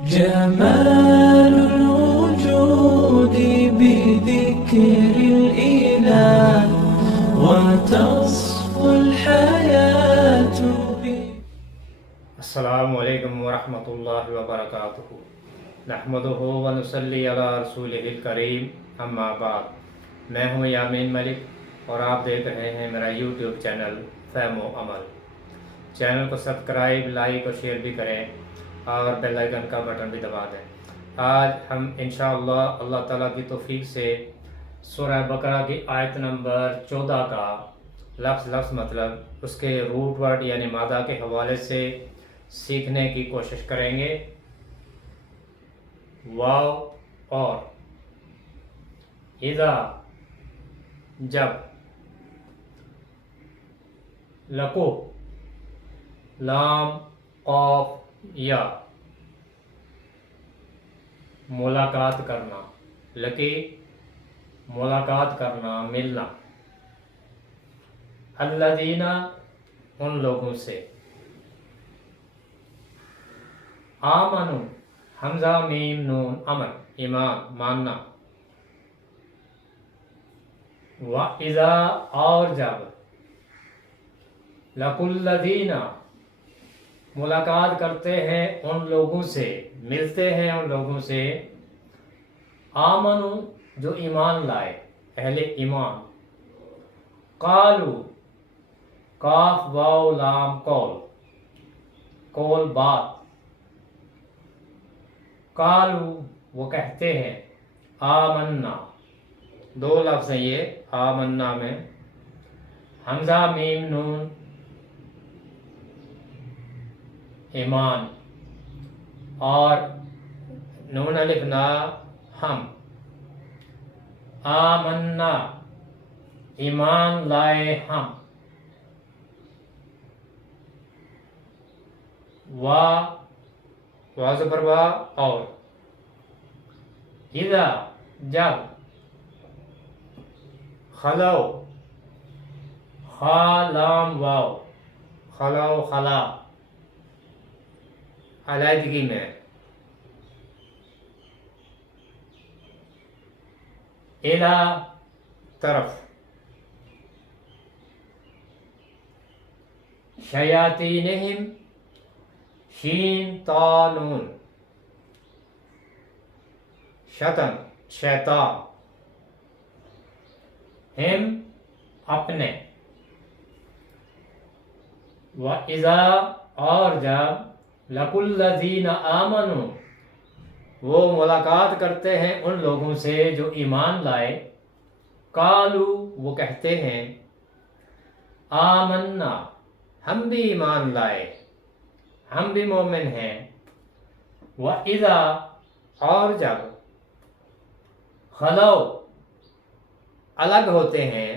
جمال الوجود بذكر الإله وتصفو الحياة السلام علیکم ورحمۃ اللہ وبرکاتہ نحمدہ ونصلی علی رسولہ الکریم اما بعد میں ہوں یامین ملک اور آپ دیکھ رہے ہیں میرا یوٹیوب چینل فہم و عمل۔ چینل کو سبسکرائب، لائک اور شیئر بھی کریں اور بیل آئیکن کا بٹن بھی دبا دیں۔ آج ہم انشاءاللہ اللہ تعالیٰ کی توفیق سے سورہ بقرہ کی آیت نمبر 14 کا لفظ مطلب اس کے روٹ ورڈ یعنی مادہ کے حوالے سے سیکھنے کی کوشش کریں گے۔ واو اور اذا جب، لکو لام قاف یا ملاقات کرنا، لکی ملاقات کرنا، ملنا، الذین ان لوگوں سے، آمنو حمزہ میم نون امن ایمان ماننا، وَإِذَا اور جب، لَقُوا الَّذِينَ ملاقات کرتے ہیں ان لوگوں سے، ملتے ہیں ان لوگوں سے، آمنو جو ایمان لائے، اہل ایمان، قالو کاف واو لام قول بات، قالو وہ کہتے ہیں، آمنا دو لفظ ہیں یہ آمنا میں، حمزہ میم نون ایمان اور نون الف نا ہم، آمنا ایمان لائے ہم، واضح پروا اور اذا جب، خلو خا لام واو خلو خلا علیحدگی میں، الی طرف، شیاطینہم شین تا نون، شطن شیطان، ہم اپنے، وَإِذَا اور جب، لَقُوا الَّذِينَ آمَنُوا وہ ملاقات کرتے ہیں ان لوگوں سے جو ایمان لائے، قالو وہ کہتے ہیں، آمنا ہم بھی ایمان لائے، ہم بھی مومن ہیں، وَإِذَا اور جب، خلو الگ ہوتے ہیں،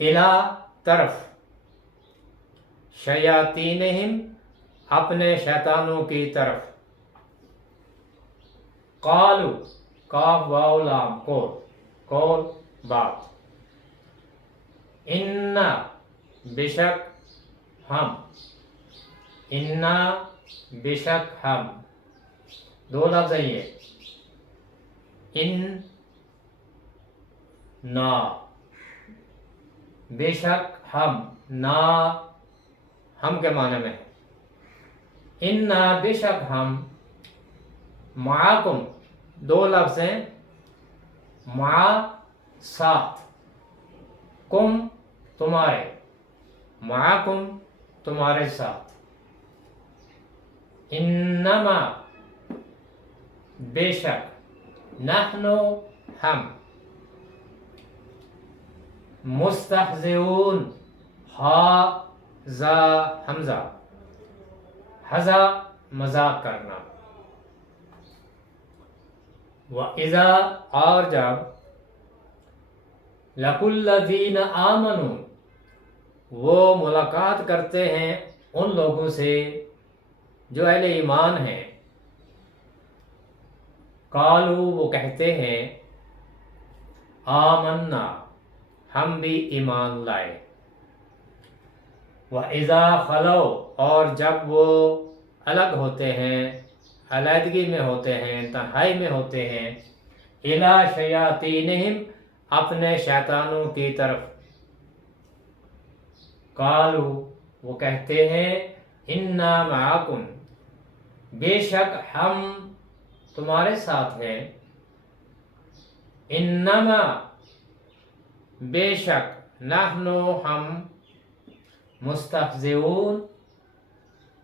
الی طرف، شیاطینہم اپنے شیطانوں کی طرف، قالو کاف واو لام قول بات، انا بشک ہم، انا بشک ہم دو لفظ ہیں یہ، ان نا بے شک ہم، نا ہم کے معنی میں، انا بے شک ہم، معاکم دو لفظ ہیں، مع ساتھ، کم تمہارے، معاکم تمہارے ساتھ، انما بے شک، نحنو ہم، مستہزئون ہا زا حمزہ، ہزا مذاق کرنا، وَإِذَا اور جب، لَقُوا الَّذِينَ آمَنُوا وہ ملاقات کرتے ہیں ان لوگوں سے جو اہل ایمان ہیں، قالو وہ کہتے ہیں، آمنا ہم بھی ایمان لائے، وَإِذَا خَلَوْا اور جب وہ الگ ہوتے ہیں، علیحدگی میں ہوتے ہیں، تنہائی میں ہوتے ہیں، اِلیٰ شیاطینہم اپنے شیطانوں کی طرف، قالوا وہ کہتے ہیں انا معکم بے شک ہم تمہارے ساتھ ہیں، انما بے شک نحن ہم مستہزئون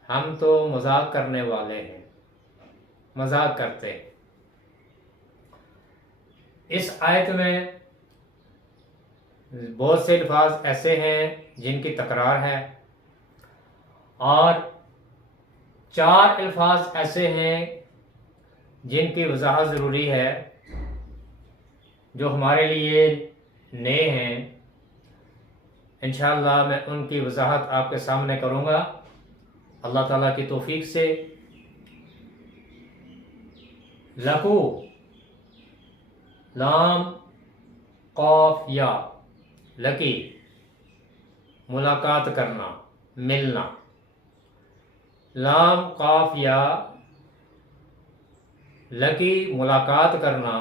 ہم تو مذاق کرنے والے ہیں، مذاق کرتے ہیں۔ اس آیت میں بہت سے الفاظ ایسے ہیں جن کی تکرار ہے، اور 4 الفاظ ایسے ہیں جن کی وضاحت ضروری ہے، جو ہمارے لیے نئے ہیں۔ انشاءاللہ میں ان کی وضاحت آپ کے سامنے کروں گا اللہ تعالیٰ کی توفیق سے۔ لقو، لام قاف یا، لکی ملاقات کرنا، ملنا، لام قاف یا، لکی ملاقات کرنا،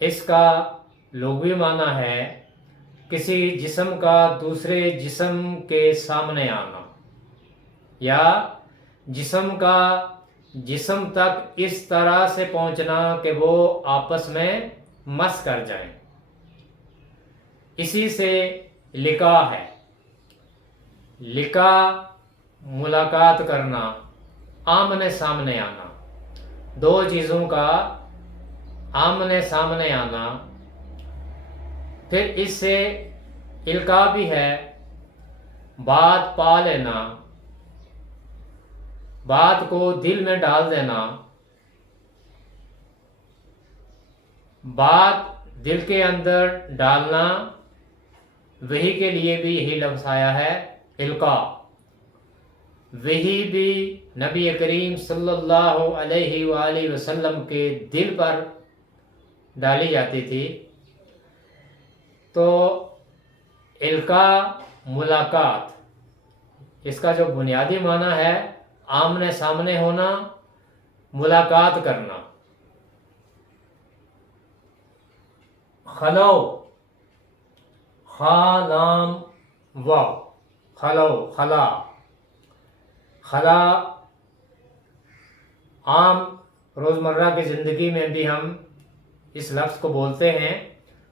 اس کا لغوی معنی ہے کسی جسم کا دوسرے جسم کے سامنے آنا، یا جسم کا جسم تک اس طرح سے پہنچنا کہ وہ آپس میں مس کر جائیں، اسی سے لقاء ہے۔ لقاء ملاقات کرنا، آمنے سامنے آنا، 2 چیزوں کا آمنے سامنے آنا۔ پھر اس سے القاء بھی ہے، بات پا لینا، بات کو دل میں ڈال دینا، بات دل کے اندر ڈالنا، وحی کے لیے بھی یہی لفظ آیا ہے القاء۔ وحی بھی نبی کریم صلی اللہ علیہ وآلہ وسلم کے دل پر ڈالی جاتی تھی، تو القاء ملاقات، اس کا جو بنیادی معنی ہے آمنے سامنے ہونا، ملاقات کرنا۔ خلو، خا لام واو، خلو، خلا، خلا عام روزمرہ کی زندگی میں بھی ہم اس لفظ کو بولتے ہیں،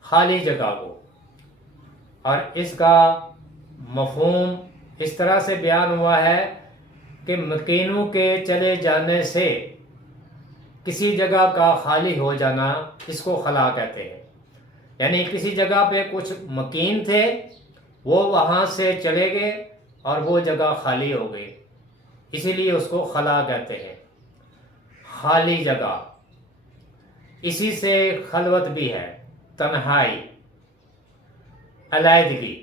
خالی جگہ کو، اور اس کا مفہوم اس طرح سے بیان ہوا ہے کہ مکینوں کے چلے جانے سے کسی جگہ کا خالی ہو جانا، اس کو خلا کہتے ہیں۔ یعنی کسی جگہ پہ کچھ مکین تھے، وہ وہاں سے چلے گئے اور وہ جگہ خالی ہو گئی، اسی لیے اس کو خلا کہتے ہیں، خالی جگہ۔ اسی سے خلوت بھی ہے، تنہائی، علیحدگی،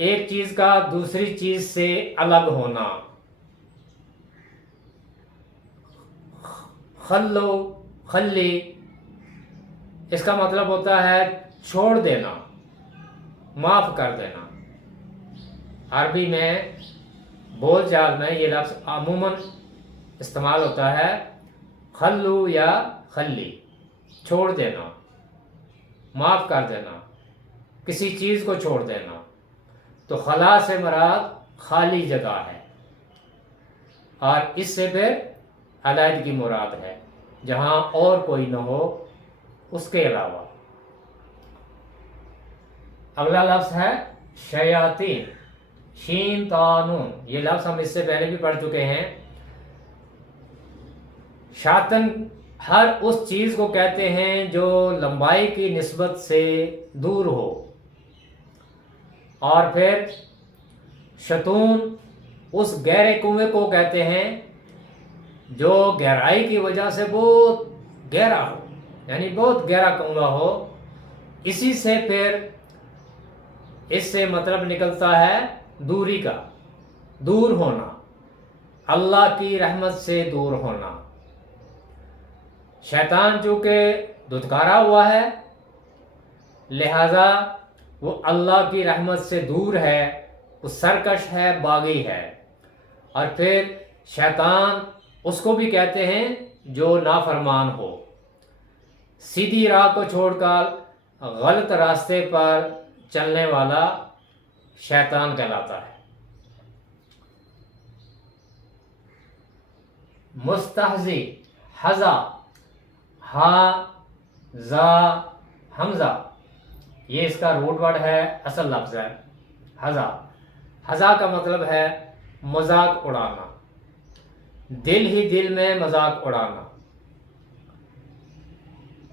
ایک چیز کا دوسری چیز سے الگ ہونا۔ خلو، خلی، اس کا مطلب ہوتا ہے چھوڑ دینا، معاف کر دینا۔ عربی میں بول چال میں یہ لفظ عموماً استعمال ہوتا ہے، خلو یا خلی، چھوڑ دینا، معاف کر دینا، کسی چیز کو چھوڑ دینا۔ تو خلا سے مراد خالی جگہ ہے، اور اس سے پھر علیحدگی مراد ہے، جہاں اور کوئی نہ ہو اس کے علاوہ۔ اگلا لفظ ہے شیاطین، شین تانون، یہ لفظ ہم اس سے پہلے بھی پڑھ چکے ہیں۔ شاطن ہر اس چیز کو کہتے ہیں جو لمبائی کی نسبت سے دور ہو، اور پھر شتون اس گہرے کنویں کو کہتے ہیں جو گہرائی کی وجہ سے بہت گہرا ہو، یعنی بہت گہرا کنواں ہو۔ اسی سے پھر اس سے مطلب نکلتا ہے دوری کا، دور ہونا، اللہ کی رحمت سے دور ہونا۔ شیطان چونکہ دھتکارا ہوا ہے، لہذا وہ اللہ کی رحمت سے دور ہے، وہ سرکش ہے، باغی ہے۔ اور پھر شیطان اس کو بھی کہتے ہیں جو نافرمان ہو، سیدھی راہ کو چھوڑ کر غلط راستے پر چلنے والا شیطان کہلاتا ہے۔ مستہزی، حزا، ہا زا حمزہ، یہ اس کا روٹ ورڈ ہے، اصل لفظ ہے حزا۔ حزا کا مطلب ہے مذاق اڑانا، دل ہی دل میں مذاق اڑانا،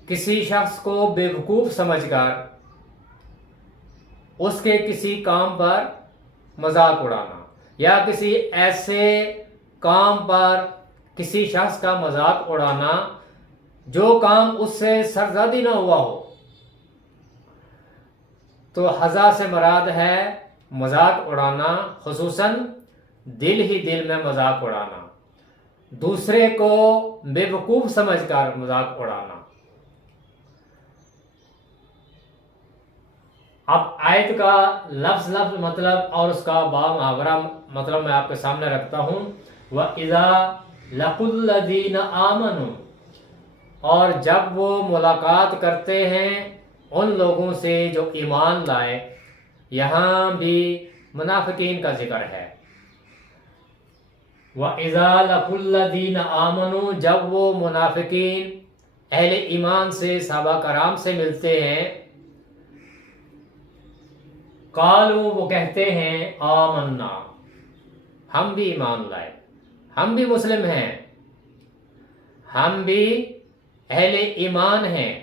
کسی شخص کو بیوقوف سمجھ کر اس کے کسی کام پر مذاق اڑانا، یا کسی ایسے کام پر کسی شخص کا مذاق اڑانا جو کام اس سے سرزدی نہ ہوا ہو۔ تو حزا سے مراد ہے مذاق اڑانا، خصوصاً دل ہی دل میں مذاق اڑانا، دوسرے کو بے وقوف سمجھ کر مذاق اڑانا۔ اب آیت کا لفظ مطلب اور اس کا با محاورہ مطلب میں آپ کے سامنے رکھتا ہوں۔ وَإِذَا لَقُوا الَّذِينَ آمَنُوا، اور جب وہ ملاقات کرتے ہیں ان لوگوں سے جو ایمان لائے، یہاں بھی منافقین کا ذکر ہے۔ وَإِذَا لَقُوا الَّذِينَ آمَنُوا، جب وہ منافقین اہل ایمان سے، صحابہ کرام سے ملتے ہیں، قالوا، وہ کہتے ہیں، آمنا، ہم بھی ایمان لائے، ہم بھی مسلم ہیں، ہم بھی اہل ایمان ہیں۔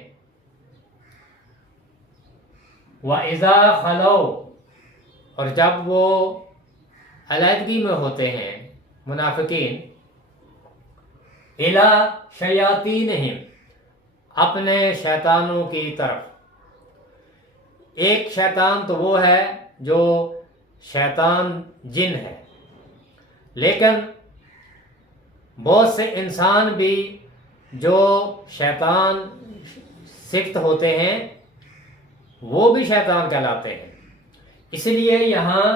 وَإِذَا خَلَوْا، اور جب وہ علیحدگی میں ہوتے ہیں منافقین، إِلَى شَيَاطِينِهِمْ، اپنے شیطانوں کی طرف۔ ایک شیطان تو وہ ہے جو شیطان جن ہے، لیکن بہت سے انسان بھی جو شیطان صفت ہوتے ہیں وہ بھی شیطان کہلاتے ہیں۔ اس لیے یہاں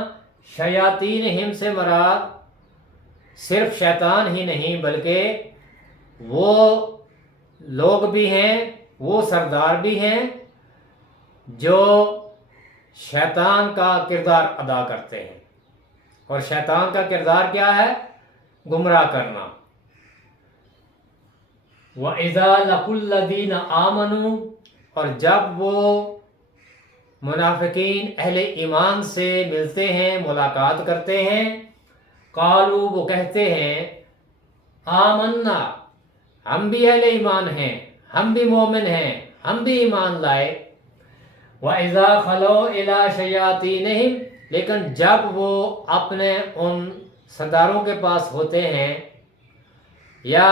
شیاطینہم سے مراد صرف شیطان ہی نہیں بلکہ وہ لوگ بھی ہیں، وہ سردار بھی ہیں جو شیطان کا کردار ادا کرتے ہیں۔ اور شیطان کا کردار کیا ہے؟ گمراہ کرنا۔ وَإِذَا لَقُوا الَّذِينَ آمَنُوا، اور جب وہ منافقین اہل ایمان سے ملتے ہیں، ملاقات کرتے ہیں، قالوا، وہ کہتے ہیں، آمنا، ہم بھی اہل ایمان ہیں، ہم بھی مومن ہیں، ہم بھی ایمان لائے۔ وَإِذَا خَلَوْا إِلَى شَيَاطِينِهِمْ، لیکن جب وہ اپنے ان سرداروں کے پاس ہوتے ہیں یا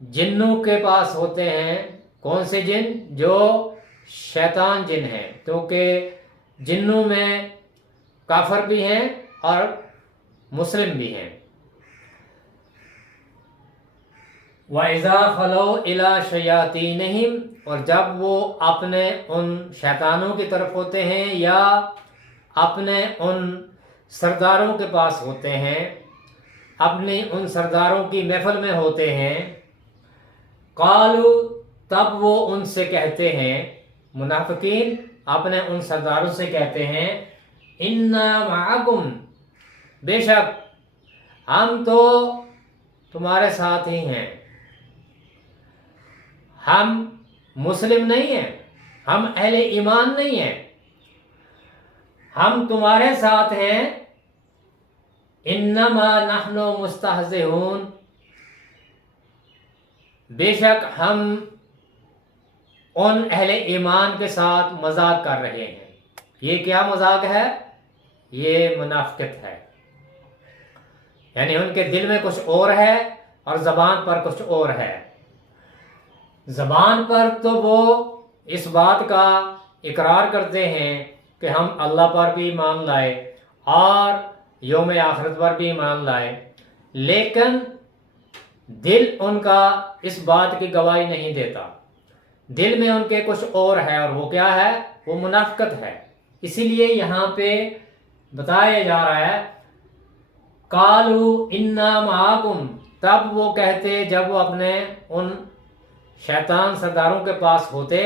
جنوں کے پاس ہوتے ہیں، کون سے جن؟ جو شیطان جن ہیں، کیونکہ جنوں میں کافر بھی ہیں اور مسلم بھی ہیں۔ وَإِذَا خَلَوْا إِلَى شَيَاطِينِهِمْ، اور جب وہ اپنے ان شیطانوں کی طرف ہوتے ہیں یا اپنے ان سرداروں کے پاس ہوتے ہیں، اپنی ان سرداروں کی محفل میں ہوتے ہیں، قالوا، تب وہ ان سے کہتے ہیں، منافقین اپنے ان سرداروں سے کہتے ہیں، انا معکم، بے شک ہم تو تمہارے ساتھ ہی ہیں، ہم مسلم نہیں ہیں، ہم اہل ایمان نہیں ہیں، ہم تمہارے ساتھ ہیں، انما نحن مستہزئون، بے شک ہم ان اہل ایمان کے ساتھ مذاق کر رہے ہیں۔ یہ کیا مذاق ہے؟ یہ منافقت ہے، یعنی ان کے دل میں کچھ اور ہے اور زبان پر کچھ اور ہے۔ زبان پر تو وہ اس بات کا اقرار کرتے ہیں کہ ہم اللہ پر بھی ایمان لائے اور یوم آخرت پر بھی ایمان لائے، لیکن دل ان کا اس بات کی گواہی نہیں دیتا، دل میں ان کے کچھ اور ہے، اور وہ کیا ہے؟ وہ منافقت ہے۔ اسی لیے یہاں پہ بتایا جا رہا ہے قالوا انا معکم، تب وہ کہتے جب وہ اپنے ان شیطان سرداروں کے پاس ہوتے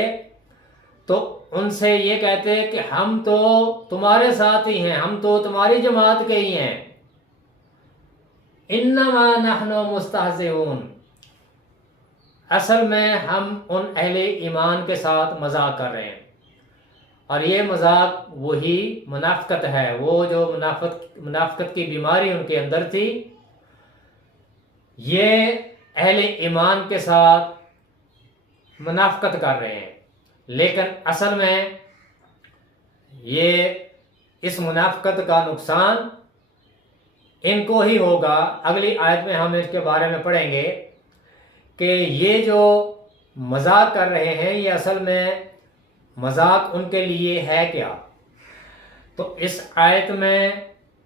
تو ان سے یہ کہتے کہ ہم تو تمہارے ساتھ ہی ہیں، ہم تو تمہاری جماعت کے ہی ہیں، انما نحن مستہزئون، اصل میں ہم ان اہل ایمان کے ساتھ مذاق کر رہے ہیں۔ اور یہ مذاق وہی منافقت ہے، وہ جو منافقت کی بیماری ان کے اندر تھی، یہ اہل ایمان کے ساتھ منافقت کر رہے ہیں، لیکن اصل میں یہ اس منافقت کا نقصان ان کو ہی ہوگا۔ اگلی آیت میں ہم اس کے بارے میں پڑھیں گے کہ یہ جو مذاق کر رہے ہیں یہ اصل میں مذاق ان کے لیے ہے کیا۔ تو اس آیت میں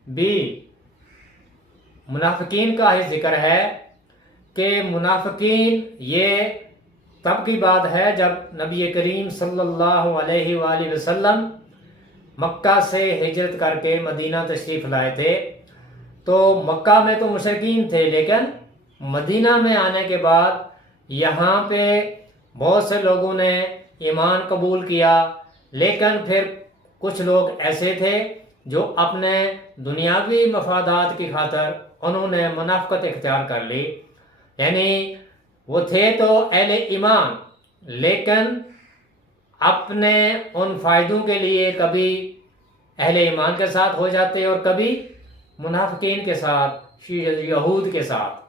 بھی منافقین کا ہی ذکر ہے کہ منافقین یہ تب کی بات ہے جب نبی کریم صلی اللہ علیہ وآلہ وسلم مکہ سے ہجرت کر کے مدینہ تشریف لائے تھے، تو مکہ میں تو مشرکین تھے، لیکن مدینہ میں آنے کے بعد یہاں پہ بہت سے لوگوں نے ایمان قبول کیا، لیکن پھر کچھ لوگ ایسے تھے جو اپنے دنیاوی مفادات کی خاطر انہوں نے منافقت اختیار کر لی، یعنی وہ تھے تو اہل ایمان لیکن اپنے ان فائدوں کے لیے کبھی اہل ایمان کے ساتھ ہو جاتے اور کبھی منافقین کے ساتھ، یہود کے ساتھ۔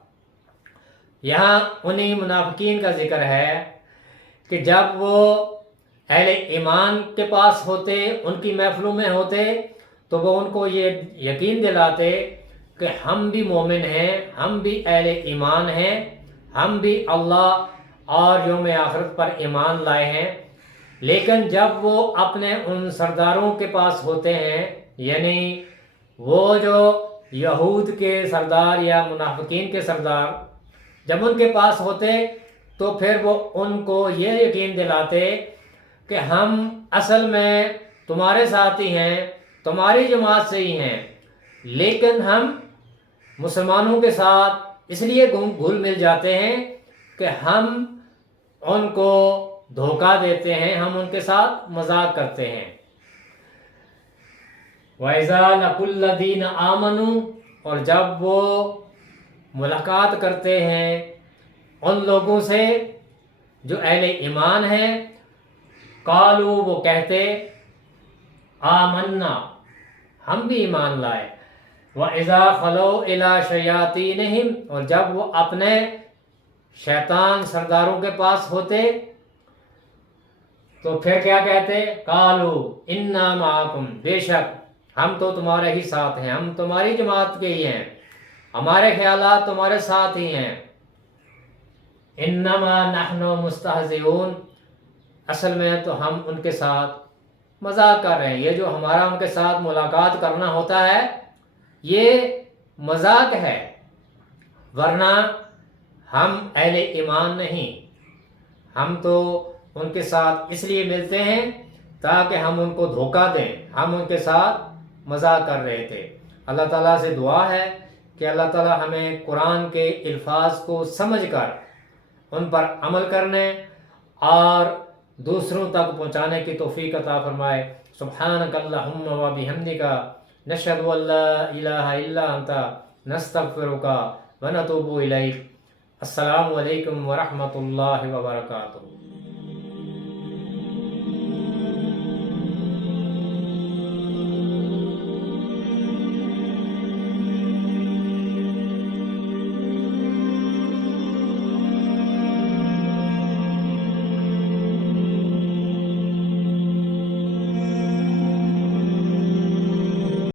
یہاں انہی منافقین کا ذکر ہے کہ جب وہ اہل ایمان کے پاس ہوتے، ان کی محفلوں میں ہوتے، تو وہ ان کو یہ یقین دلاتے کہ ہم بھی مومن ہیں، ہم بھی اہل ایمان ہیں، ہم بھی اللہ اور یوم آخرت پر ایمان لائے ہیں، لیکن جب وہ اپنے ان سرداروں کے پاس ہوتے ہیں، یعنی وہ جو یہود کے سردار یا منافقین کے سردار جب ان کے پاس ہوتے تو پھر وہ ان کو یہ یقین دلاتے کہ ہم اصل میں تمہارے ساتھ ہی ہیں، تمہاری جماعت سے ہی ہیں، لیکن ہم مسلمانوں کے ساتھ اس لیے گھل مل جاتے ہیں کہ ہم ان کو دھوکہ دیتے ہیں، ہم ان کے ساتھ مذاق کرتے ہیں۔ وَإِذَا لَقُوا الَّذِينَ آمَنُوا، اور جب وہ ملاقات کرتے ہیں ان لوگوں سے جو اہل ایمان ہیں، قالوا، وہ کہتے آمنا، ہم بھی ایمان لائے، وَإِذَا خَلَوْا إِلَىٰ شَيَاطِينِهِمْ، اور جب وہ اپنے شیطان سرداروں کے پاس ہوتے تو پھر کیا کہتے؟ قالوا انا معکم، بے شک ہم تو تمہارے ہی ساتھ ہیں، ہم تمہاری جماعت کے ہی ہیں، ہمارے خیالات تمہارے ساتھ ہی ہیں۔ انما نحن مستہزئون، اصل میں تو ہم ان کے ساتھ مذاق کر رہے ہیں، یہ جو ہمارا ان کے ساتھ ملاقات کرنا ہوتا ہے یہ مذاق ہے، ورنہ ہم اہل ایمان نہیں، ہم تو ان کے ساتھ اس لیے ملتے ہیں تاکہ ہم ان کو دھوکہ دیں، ہم ان کے ساتھ مذاق کر رہے تھے۔ اللہ تعالیٰ سے دعا ہے کہ اللہ تعالیٰ ہمیں قرآن کے الفاظ کو سمجھ کر ان پر عمل کرنے اور دوسروں تک پہنچانے کی توفیق عطا فرمائے۔ سبحانک اللہم و بحمدک، نشہد ان لا الہ الا انت، نستغفرک و نتوب الیک۔ السلام علیکم ورحمۃ اللہ وبرکاتہ۔